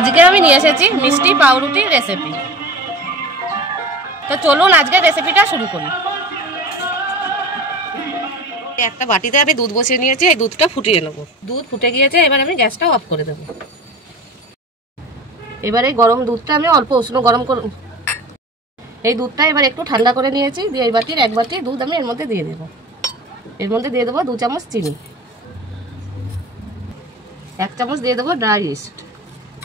আজকে আমি নিয়ে এসেছি মিষ্টি পাউরুটির রেসিপি। তো চলুন আজকে রেসিপিটা শুরু করি। একটা বাটিতে আমি দুধ বসিয়ে নিয়েছি, এই দুধটা ফুটিয়ে নেব। দুধ ফুটে গিয়েছে, এবার আমি গ্যাসটা অফ করে দেব। এবার এই গরম দুধটা আমি অল্প উষ্ণ গরম করে, এই দুধটা এবার একটু ঠান্ডা করে নিয়েছি, দিয়ে এই বাটির এক বাটি দুধ আমি এর মধ্যে দিয়ে দেবো। এর মধ্যে দিয়ে দেবো 2 চামচ চিনি, 1 চামচ দিয়ে দেবো ড্রাই ইস্ট,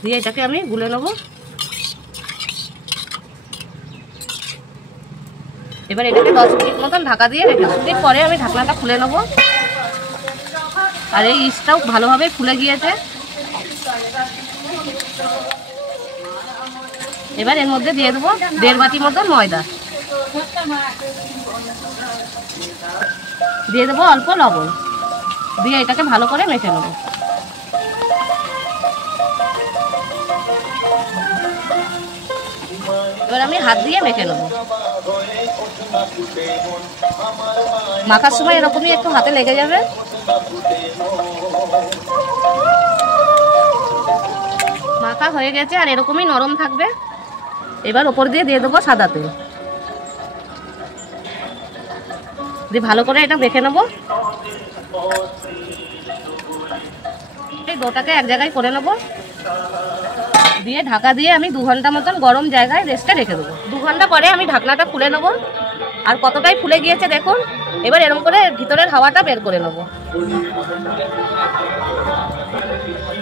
দিয়ে এটাকে আমি গুলে নেব। এবার এটাকে 10 মিনিট মতন ঢাকা দিয়ে রেখে 10 মিনিট পরে আমি ঢাকনাটা খুলে নেব। আর এই ইস্টটাও ভালোভাবে ফুলে গিয়েছে। এবার এর মধ্যে দিয়ে দেবো 1.5 বাটি মতন ময়দা, দিয়ে দেবো অল্প লবণ, দিয়ে এটাকে ভালো করে মেখে নেব। এবার আমি হাত দিয়ে মেখে নেব। মাখার সময় এরকমই একটু হাতে লেগে যাবে। মাখা হয়ে গেছে আর এরকমই নরম থাকবে। এবার উপর দিয়ে দেবো সাদা তেল, দিয়ে ভালো করে এটা মেখে নেব। এই ডোটাকে এক জায়গায় করে নেব, দিয়ে ঢাকা দিয়ে আমি 2 ঘন্টা মতন গরম জায়গায় রেস্টে রেখে দেবো। 2 ঘন্টা পরে আমি ঢাকনাটা খুলে নেব। আর কতটাই ফুলে গিয়েছে দেখুন। এবার এরকম করে ভিতরের হাওয়াটা বের করে নেব।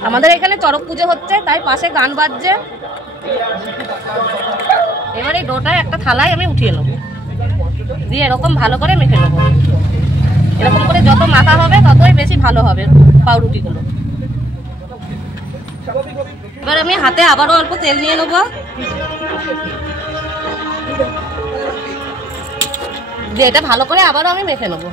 আমাদের এখানে চড়ক পুজো হচ্ছে, তাই পাশে গান বাজছে। এবার এই ডোটা একটা থালায় আমি উঠিয়ে নেব, দিয়ে এরকম ভালো করে মেখে নেব। এরকম করে যত মাখা হবে ততই বেশি ভালো হবে পাউরুটিগুলো। এবার আমি হাতে আবারও অল্প তেল নিয়ে নেব, দিয়ে এটা ভালো করে আবারও আমি মেখে নেব।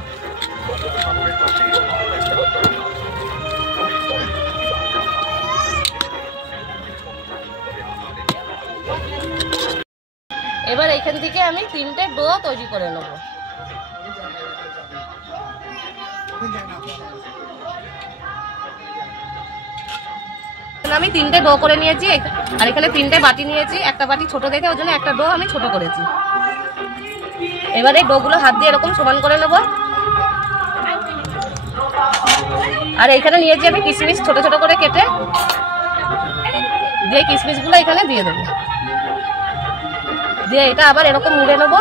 এবার এখান থেকে আমি 3টে ডো তৈরি করে নেব। আমি 3টে ডো করে নিয়েছি, আর এখানে 3টে বাটি নিয়েছি। একটা বাটি ছোট দেখে ওই জন্য একটা ডো আমি ছোট করেছি। এবার এই ডোগুলো হাত দিয়ে এরকম সমান করে নেব। আর এইখানে নিয়েছি আমি কিশমিশ ছোট ছোট করে কেটে, দিয়ে কিশমিশগুলো এখানে দিয়ে দেবো। দিয়ে এটা আবার এরকম মুড়ে নেব,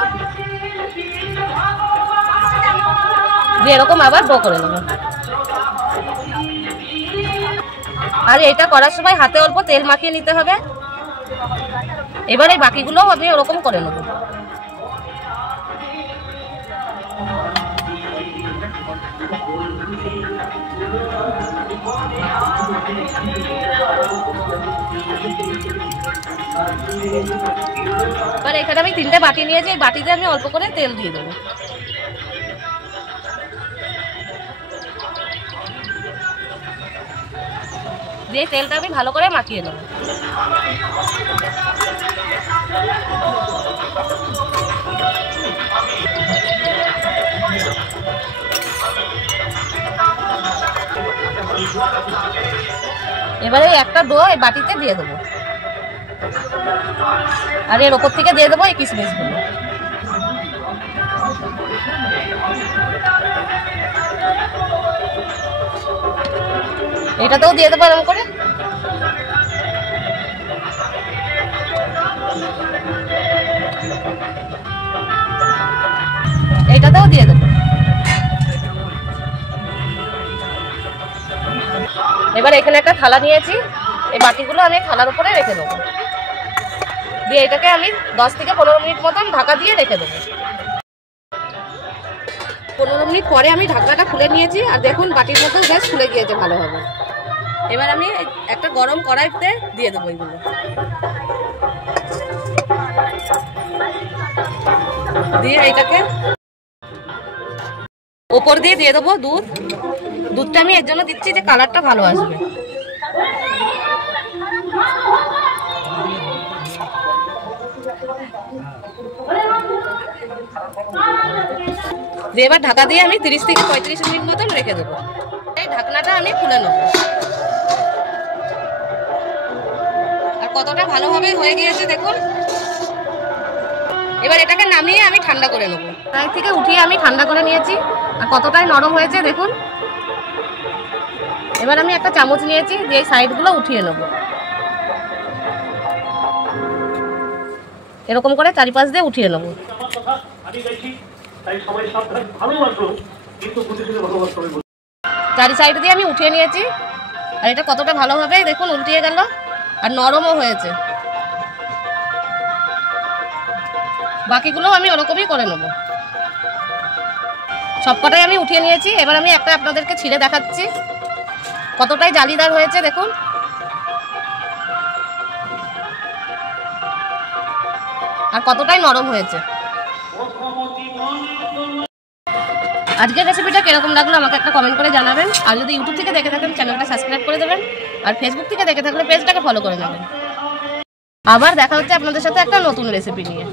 দিয়ে এরকম আবার ডো করে নেব। আর এটা করার সময় হাতে অল্প তেল মাখিয়ে নিতে হবে। এবার এই বাকিগুলো আমি ওরকম করে নেব। এবার এখানে আমি 3টে বাটি নিয়েছি, এই বাটিতে আমি অল্প করে তেল দিয়ে দেবো। দিয়ে তেলটা আমি ভালো করে মাখিয়ে নেব। এবারে একটা ডো এই বাটিতে দিয়ে দেবো, আর এর ওপর থেকে দিয়ে দেবো এই কিশমিশগুলো। এটাতেও দিয়ে দেবো এরকম করে। এটাতেও দিয়ে দেবো। এবার এখানে একটা থালা নিয়েছি, এই বাটিগুলো আমি থালার উপরে রেখে দেবো। দিয়ে এটাকে আমি 10 থেকে 15 মিনিট মতন ঢাকা দিয়ে রেখে দেবো। 15 মিনিট পরে আমি ঢাকনাটা খুলে নিয়েছি, আর দেখুন বাটির মধ্যে বেশ ফুলে গিয়েছে ভালোভাবে। এবার আমি একটা গরম কড়াইতে দিয়ে দেবো এগুলো। দিয়ে এটাকে ওপর দিয়ে দেবো দুধ। দুধটা আমি এর জন্য দিচ্ছি যে কালারটা ভালো আসবে। দিয়ে এবার ঢাকা দিয়ে আমি 30 থেকে 35 মিনিট মতন রেখে দেবো। এই ঢাকনাটা আমি খুলে নেব। আর কতটা ভালোভাবে হয়ে গিয়েছে দেখুন। এবার এটাকে নামিয়ে আমি ঠান্ডা করে নেব। কড়াই থেকে উঠিয়ে আমি ঠান্ডা করে নিয়েছি আর কতটাই নরম হয়েছে দেখুন। এবার আমি একটা চামচ নিয়েছি, দিয়ে সাইডগুলো উঠিয়ে নেব। এরকম করে চারিপাশ দিয়ে উঠিয়ে নেব। চারি সাইড দিয়ে আমি উঠিয়ে নিয়েছি আর এটা কতটা ভালোভাবে দেখুন উল্টিয়ে গেল আর নরমও হয়েছে। বাকিগুলো আমি ওরকমই করে নেব। সবকটাই আমি উঠিয়ে নিয়েছি। এবার আমি একটা আপনাদেরকে ছিঁড়ে দেখাচ্ছি কতটাই জালিদার হয়েছে দেখুন। আর কতটাই নরম হয়েছে। আজকের রেসিপিটা কিরকম লাগলো আমাকে একটা কমেন্ট করে জানাবেন। আর যদি ইউটিউব থেকে দেখে থাকেন চ্যানেলটা সাবস্ক্রাইব করে দেবেন, আর ফেসবুক থেকে দেখে থাকলে পেজটাকে ফলো করে নেবেন। আবার দেখা হচ্ছে আপনাদের সাথে একটা নতুন রেসিপি নিয়ে।